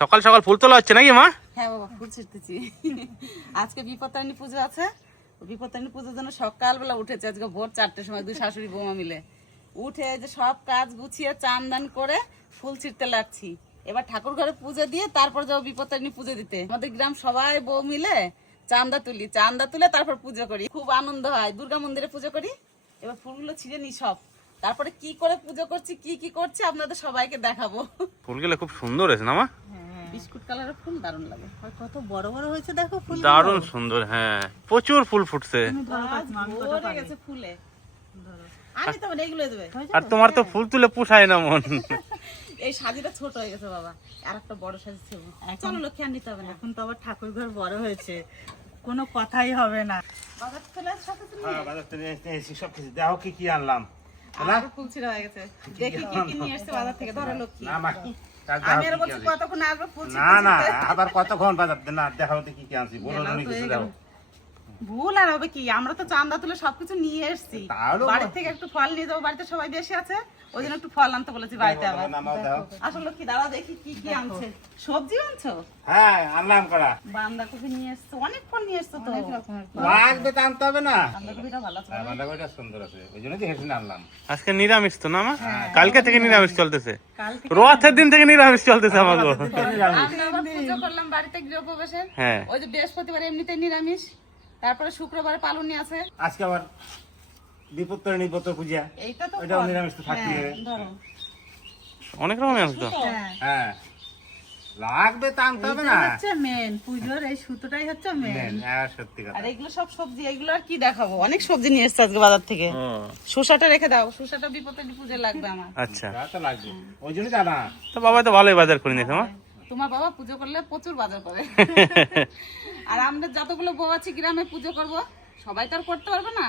সকাল সকাল ফুল তোলা হচ্ছে নাকি মা? হ্যাঁ বাবা, ফুল ছিঁড়তেছি। আজকে বিপত্তারিণী পুজো আছে। বিপত্তারিণী পুজোর জন্য সকালবেলা উঠেছে, আজকে ভোর 4টের সময় দুই শাশুড়ি বৌমা মিলে উঠে যে সব কাজ গুছিয়ে চান দান করে ফুল ছিঁড়তে লাগছি। এবার ঠাকুর ঘরে পুজো দিয়ে তারপর যাবো বিপত্তারিণী পুজো দিতে। আমাদের গ্রাম সবাই বউ মিলে চান্দা তুলে তারপর পুজো করি, খুব আনন্দ হয়। দুর্গা মন্দিরে পুজো করি। এবার ফুলগুলো ছিঁড়ে নি সব, তারপরে কি করে পুজো করছি, কি করছি আপনাদের সবাইকে দেখাবো। ফুলগুলো খুব সুন্দর হয়েছে না মা? বিস্কুট কালারের ফুল দারুণ লাগে। আর কত বড় বড় হয়েছে দেখো ফুল, দারুণ সুন্দর। হ্যাঁ, প্রচুর ফুল ফুটছে। ভরে গেছে ফুলে। আমি তো এইগুলো দেবে। আর তোমার তো ফুল তুলে পোষায় না মন। এই সাজিটা ছোট হয়ে গেছে বাবা, আর একটা বড় সাজি ছিল। চলো লক্ষ্মী আর নিতে হবে না। এখন তো আবার ঠাকুর ঘর বড় হয়েছে, কোনো কথাই হবে না। বাজার চলে আসছে সাথে তুমি। হ্যাঁ, বাজার থেকে এসে সব কিছু দেখো কি আনলাম। আর ফুল ছিঁড়া হয়ে গেছে। দেখি কি নিয়ে আসছে বাজার থেকে। ধরো লক্ষ্মী। না মা, আমি আর বলছি কতক্ষণ আসবে ফুল না ছিঁড়তে না, ছিঁড়তে। আবার কতক্ষণ বাজার না দেখাও তো কি আনছি, বলো গেলাম তুমি তো কিছু এই দাও। ভুল আর হবে কি, আমরা তো চান্দা তুলে সবকিছু নিয়ে এসেছি। তাহলে বাড়ি থেকে একটু ফল নিয়ে যাবো, বাড়িতে সবাই বেশি আছে, ওই জন্য একটু ফল আনতে বলেছি বাড়িতে। আবার নামাও দাও। আসলে কি দাঁড়া দেখি কি আনছে। সবজি আনছো? হ্যাঁ, আনলাম করা। বাঁধাকপি নিয়ে এসছো, অনেক ফল নিয়ে এসছো তো। লাগবে তো আনতে হবে না। বাঁধাকপিটা ভালো আছে। হ্যাঁ, বাঁধাকপিটা সুন্দর আছে, ওই জন্য হেসে আনলাম। আজকে নিরামিষ তো না মা? কালকে থেকে নিরামিষ চলতেছে, কাল থেকে রথের দিন থেকে নিরামিষ চলতেছে আমাকে। আমরা আবার পুজো করলাম বাড়িতে গৃহপ্রবেশের। হ্যাঁ, ওই যে বৃহস্পতিবার এমনিতে নিরামিষ, তারপরে শুক্রবারে পালনি আছে। আজকে আবার বিপত্তারিণী পূজা, এইটা তো ওইটাও ফল। নিরামিষ তো থাকতে হবে। ধরো অনেক রকমের আছে তো। হ্যাঁ, হ্যাঁ, লাগবে তো আনতে হবে না। এইটা হচ্ছে মেন, পুজোর এই সুতোটাই হচ্ছে মেন। হ্যাঁ, সত্যি কথা। আর এগুলো সব সবজি, এগুলো আর কি দেখাবো, অনেক সবজি নিয়ে এসছে আজকে বাজার থেকে। ও, শসাটা রেখে দাও, শসাটা বিপত্তারিণী পুজো লাগবে আমার। আচ্ছা। তা তো লাগবে, ওই জন্য জানা। তো বাবা তো ভালোই বাজার করে নিয়েছে মা। তোমার বাবা পুজো করলে প্রচুর বাজার করে। আর আমরা যতগুলো বউ আছি গ্রামে পুজো করব, সবাই তো আর করতে পারবে না।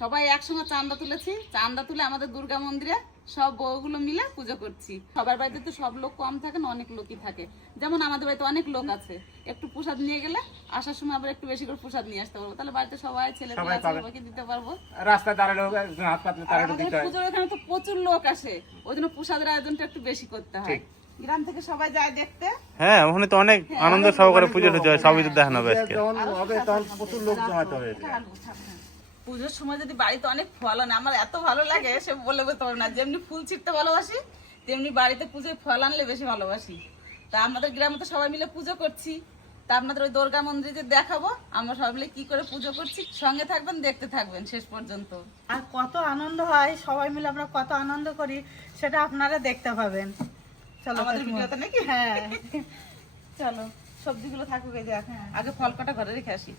সবাই একসঙ্গে চান্দা তুলেছি, চান্দা তুলে আমাদের দুর্গা মন্দিরে সব বউগুলো মিলে পুজো করছি। সবার বাড়িতে তো সব লোক কম থাকে না, অনেক লোকই থাকে। যেমন আমাদের বাড়িতে অনেক লোক আছে, একটু প্রসাদ নিয়ে গেলে আসার সময় আবার একটু বেশি করে প্রসাদ নিয়ে আসতে পারবো, তাহলে বাড়িতে সবাই ছেলে সবাই আছে, পাবে। সবাইকে দিতে পারবো। রাস্তায় দাঁড়ালে একজন হাত পাতলে আর তার আমাদের দিতে হয়। পুজোর এখানে তো প্রচুর লোক আসে, ওই জন্য প্রসাদের আয়োজনটা একটু বেশি করতে হয়। ঠিক। গ্রাম থেকে সবাই যায় দেখতে। হ্যাঁ, ওখানে তো অনেক আনন্দ সহকারে পুজো টুজো হয়, সবই তো দেখানো হবে আজকে। যখন হবে তখন প্রচুর লোক জমাতে হবে। পুজোর সময় যদি বাড়িতে অনেক ফল আনে, আমার এত ভালো লাগে সে বলে বলতে পারবো না। যেমনি ফুল ছিঁড়তে ভালোবাসি, তেমনি বাড়িতে পুজোয় ফল আনলে বেশি ভালোবাসি। তা আমাদের গ্রামে তো সবাই মিলে পুজো করছি, তা আপনাদের ওই দুর্গা মন্দিরে যে দেখাবো আমরা সবাই মিলে কি করে পুজো করছি। সঙ্গে থাকবেন, দেখতে থাকবেন শেষ পর্যন্ত। আর কত আনন্দ হয়, সবাই মিলে আমরা কত আনন্দ করি, সেটা আপনারা দেখতে পাবেন। চলো আমাদের কাকিমা। ভিডিওতে নাকি? হ্যাঁ, চলো সবজিগুলো থাকুক, এই যে আগে ফল কাটা ঘরে রেখে আসি।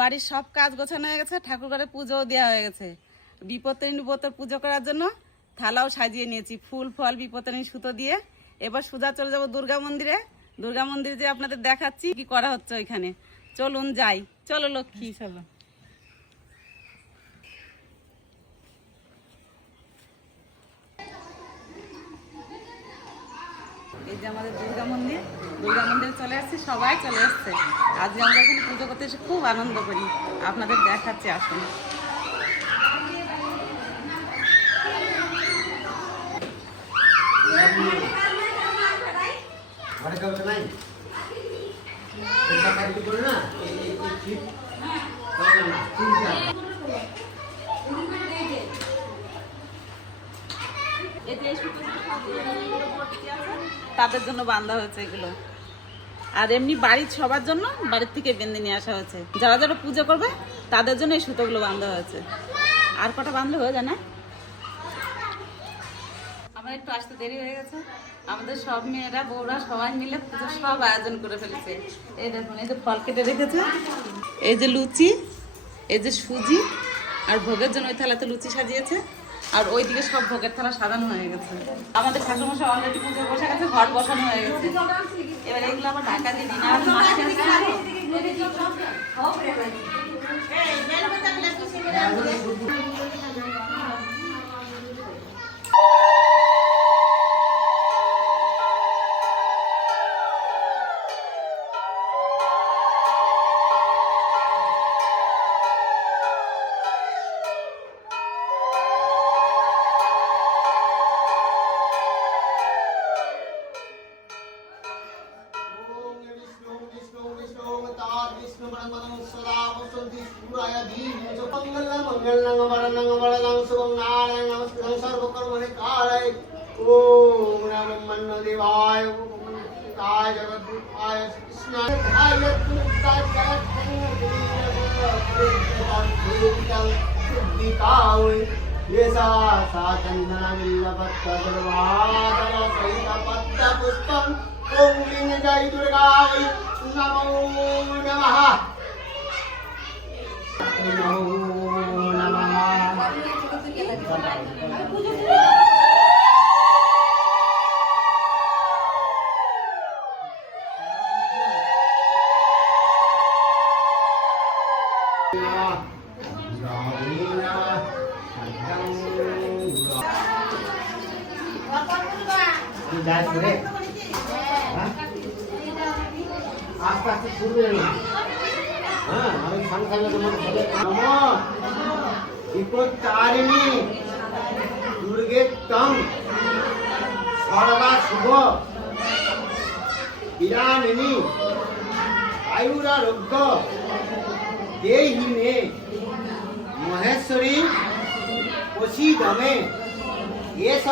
বাড়ির সব কাজ গোছানো হয়ে গেছে, ঠাকুর ঘরে পুজোও দেওয়া হয়ে গেছে। বিপত্তারিণী ব্রতর পুজো করার জন্য থালাও সাজিয়ে নিয়েছি ফুল ফল বিপত্তারিণী সুতো দিয়ে। এবার সোজা চলে যাবো দুর্গা মন্দিরে। দুর্গা মন্দিরে যে আপনাদের দেখাচ্ছি কি করা হচ্ছে ওইখানে। চলুন যাই, চলো লক্ষ্মী চলো। এই যে আমাদের দুর্গা মন্দির, দুর্গা মন্দিরে চলে আসছি, সবাই চলে আসছে। আজকে আমরা এখানে পুজো করতে এসে খুব আনন্দ করি, আপনাদের দেখাচ্ছি, আসুন। তাদের জন্য বাঁধা হয়েছে এগুলো, আর এমনি বাড়ির সবার জন্য বাড়ির থেকে বেঁধে নিয়ে আসা হয়েছে। যারা যারা পুজো করবে তাদের জন্য এই সুতোগুলো বাঁধা হয়েছে। আর কটা বাঁধলে হয়ে যায় না? আমার একটু আসতে দেরি হয়ে গেছে, আমাদের সব মেয়েরা বউরা সবাই মিলে পুজোর সব আয়োজন করে ফেলেছে। এই দেখুন, এই যে ফল কেটে রেখেছে, এই যে লুচি, এই যে সুজি, আর ভোগের জন্য ওই থালাতে লুচি সাজিয়েছে, আর ওইদিকে সব ভোগের থালা সাজানো হয়ে গেছে। আমাদের ঠাকুরমশাই অলরেডি পুজো বসে গেছে, ঘর বসানো হয়ে গেছে। এবার এগুলো আবার ঢাকা দিয়ে দিন আর মাছ विष्णु परमं सदा वसन्ति सूराय धीमहि मंगलं मंगलं वरदं वरदं शुभं नारायणं नमस्ते सर्वकर्मणि कारय ओम नमो देवाय काय जगद्गुरुपाय कृष्णाय धायत्मुक्ताय जगत्संगीतं येसा सा चन्दनमिल्लपत्रदर्वादलसहितपद्मपुष्पम् ॐ लिंग जय दुर्गाय नमो नमः नमो नमः আস্তে আস্তে শুরু হয়ে গেল হ্যাঁ আমি সংখ্যা বিপত্তারিণী দুর্গেত্তম সর্বা শুভ বিরামিনী আয়ুরারোগ্য দেহি মে মহেশ্বরী প্রসীদমে এষ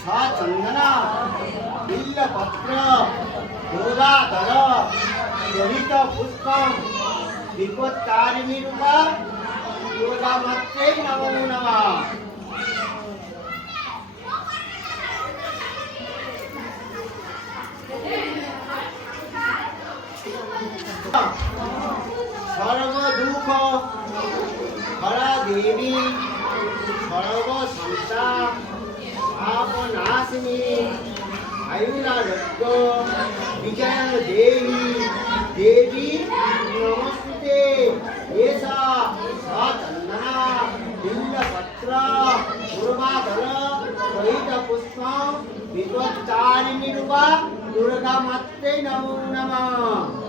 সচন্দনা বিল্লপত্র গোদাধর সহিত পুষ্পম বিপত্তারিণী রূপা দুর্গামাত্রে নমো নমঃ সর্ব দুঃখ হরা দেবী সর্ব সংসা আপনাশিনী আয়ুরারোগ্য বিজয় দেবী দেবী নমস্তুতে এষা সচন্দনা বিল্লপত্র পূর্বাধর সহিত পুষ্পম বিপত্তারিণী রূপা দুর্গামাত্রে নমো নমঃ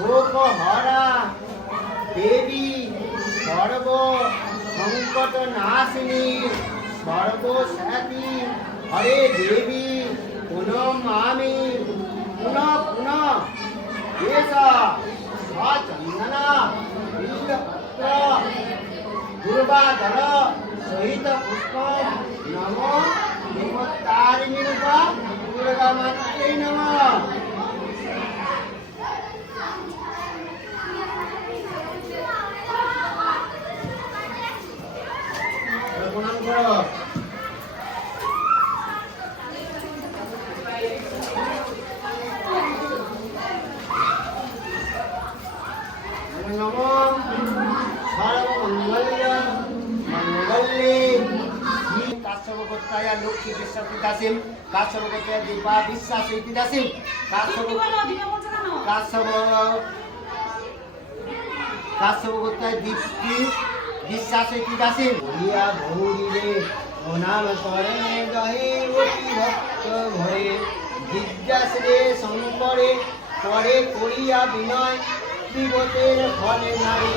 ভোগ হরা দেবী সর্ব সংকট নাশিনী সর্বসাতী হরে দেবী পুনমামি পুনঃ পুনঃ এষা সচন্দনা বিল্লপত্র পূর্বাধর সহিত পুষ্পম নমো বিপত্তারিণী রূপা দুর্গামাত্রে নমঃ প্রণাম করো নমো সর্বমঙ্গল্য মঙ্গলে কাশ্যপগোত্রায় লক্ষ্মী বিশ্বাসিতাসিম কাশ্যপগোত্রায় দীপা বিশ্বাসিতাসিম কাশ্যপগোত্রায় দীপ্তি বিশ্বাসিতাসিম হরিয়া ভৌরিরে প্রণাম করে দহে অতি ভক্ত ভয়ে জিজ্ঞাসে শঙ্করে পরে করিয়া বিনয় বিপদের ফলে নারী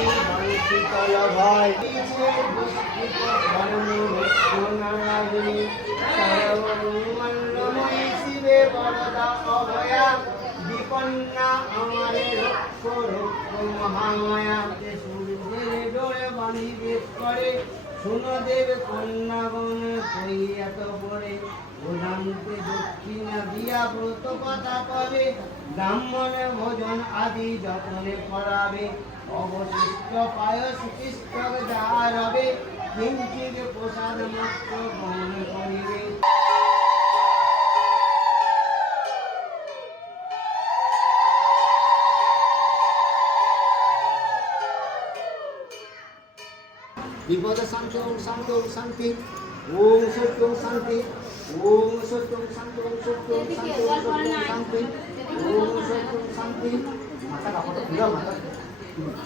শীতল ভয় সর্বমঙ্গলময়ী শিবে বরদা অভয়া বিপন্না আমারে রক্ষ রক্ষ মহামায়া সূর্যের ডোরে বাঁধিবে করে সুনদেব কন্যাগণ কইয়াত পরে প্রধানতে দক্ষিণা দিয়া ব্রত কথা করে ব্রাহ্মণ ভোজন আদি যতনে করাবে অবশিষ্ট পায়স পুস্তক যা রবে কিঞ্চিত প্রসাদ মাত্র গ্রহণ করিবে বিপদ শান্ত শান্ত শান্তি ওম সত্যম শান্তি ওম সত্যম শান্ত ওম সত্যম শান্ত ওম সত্যম শান্তি ওম সত্যম শান্তি মাথা কাপড়টা খুলে মাথা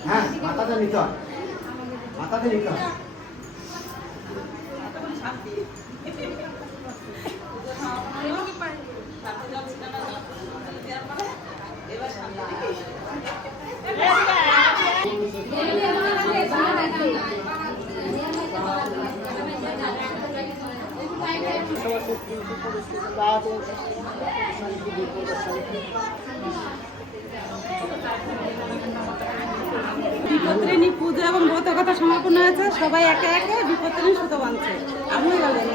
হ্যাঁ মাথাটা নিতে হয় মাথাতে নিতে হয় বিপত্রিণী পুজো এবং ব্রত কথা সমাপন হয়েছে। সবাই একে একে বিপত্রিণী সুতো বাঁধছে। আমিও গেলেন।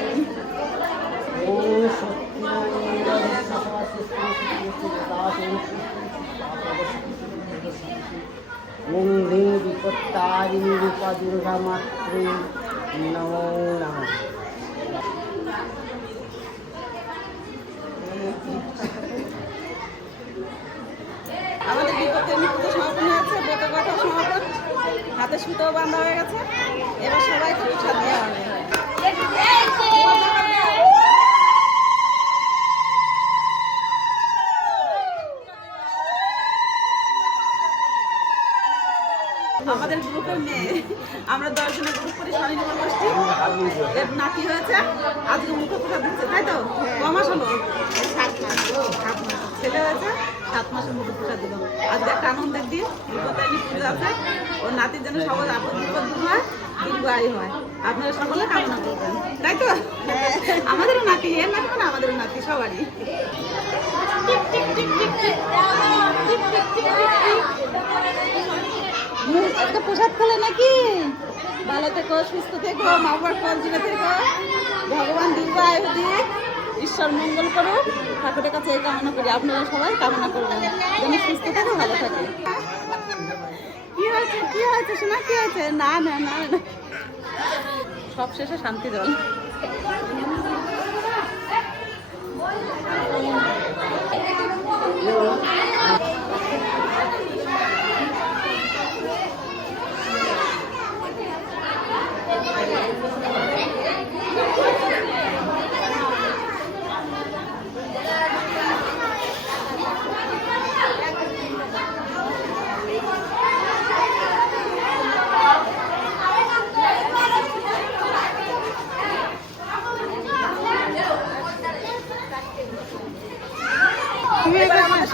ওম হ্রিং বিপত্তারিণী রূপা দুর্গা মাত্রে নমো নমঃ। আমাদের বিপত্রিণী পুজো সমাপন হয়েছে, ব্রত কথা সমাপন, হাতে সুতো বাঁধা হয়ে গেছে। এবার সবাইকে প্রসাদ দেওয়া হবে। আমাদের গ্রুপের মেয়ে, আমরা 10 জনের গ্রুপ করি স্বনির্ভর গোষ্ঠী। এর নাতি হয়েছে, আজকে মুখ প্রসাদ দিচ্ছে, তাই তো? ক মাস হলো? 7 মাস। ছেলে হয়েছে, 7 মাসের মুখ প্রসাদ দিল। আজকে একটা আনন্দের দিন, বিপত্তারিণী পুজো আছে। ওর নাতির জন্য সবাই আপদ বিপদ দূর হয়, দীর্ঘায়ু হয়। আপনারা সকলে কামনা করবেন, তাই তো? আমাদেরও নাতি, এর নাতি মানে আমাদেরও নাতি, সবারই। একটা প্রসাদ খেলে নাকি? ভালো থেকো, সুস্থ থেকো, মা বাবার ফল জিনে থেকো, ভগবান দীর্ঘায়ু দিক, ঈশ্বর মঙ্গল করুক। ঠাকুরের কাছে এই কামনা করি, আপনারা সবাই কামনা করবেন যেন সুস্থ থাকে, ভালো থাকে। কি হয়েছে, কি হয়েছে শোনা, কি হয়েছে? না না না না, সব শেষে শান্তি জল।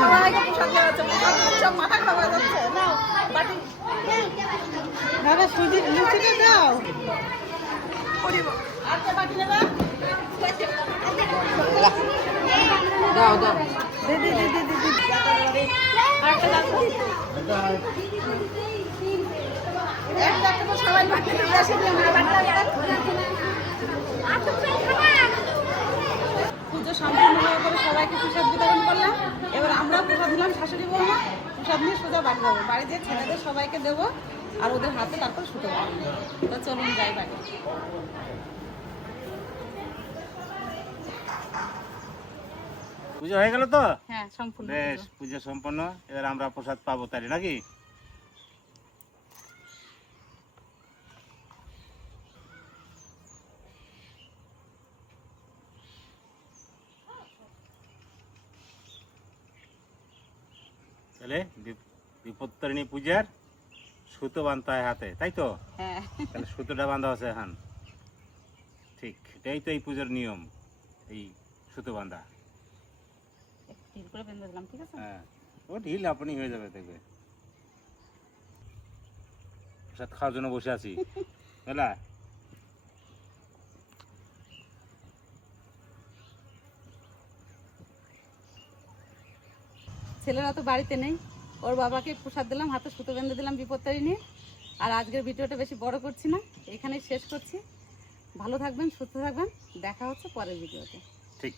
সবাইকে প্রসাদ দেওয়া হচ্ছে, সব মাথা খাওয়া যাচ্ছে। নাও বাটি, দাদা সুজি লুচিটা দাও। আচ্ছা বাটি নেবা, দাও দাও, দিদি দিদি দিদি, আরেকটা দাও। একটা তো সবাই বাটি নিয়ে আসে, পুজো সম্পূর্ণ হওয়ার পরে সবাইকে প্রসাদ বিতরণ করলাম। এবার আমরা প্রসাদ দিলাম, শাশুড়ি বৌমা প্রসাদ নিয়ে সোজা বাড়ি যাবো। বাড়ি যেয়ে ছেলেদের সবাইকে দেবো, আর ওদের হাতে তারপর সুতো বাঁধবো। তো চলুন যাই বাড়ি। পুজো হয়ে গেল তো? হ্যাঁ, সম্পূর্ণ বেশ, পুজো। পুজো সম্পন্ন। এবার আমরা প্রসাদ পাবো তাই নাকি? তাহলে বিপত্তারিণী পূজার সুতো বাঁধতে হয় হাতে, তাই তো? হ্যাঁ, তাহলে সুতোটা বাঁধা আছে এখন। ঠিক, এটাই তো এই পুজোর নিয়ম, এই সুতো বাঁধা। একটু ঢিল করে বেঁধে দিলাম, ঠিক আছে? হ্যাঁ, ও ঢিল আপনি হয়ে যাবে, দেখবে। প্রসাদ খাওয়ার জন্য বসে আছি, বুঝলা? ছেলেরা তো বাড়িতে নেই, ওর বাবাকে প্রসাদ দিলাম, হাতে সুতো বেঁধে দিলাম বিপত্তারিণী। আর আজকের ভিডিওটা বেশি বড় করছি না, এখানেই শেষ করছি। ভালো থাকবেন, সুস্থ থাকবেন, দেখা হচ্ছে পরের ভিডিওতে। ঠিক।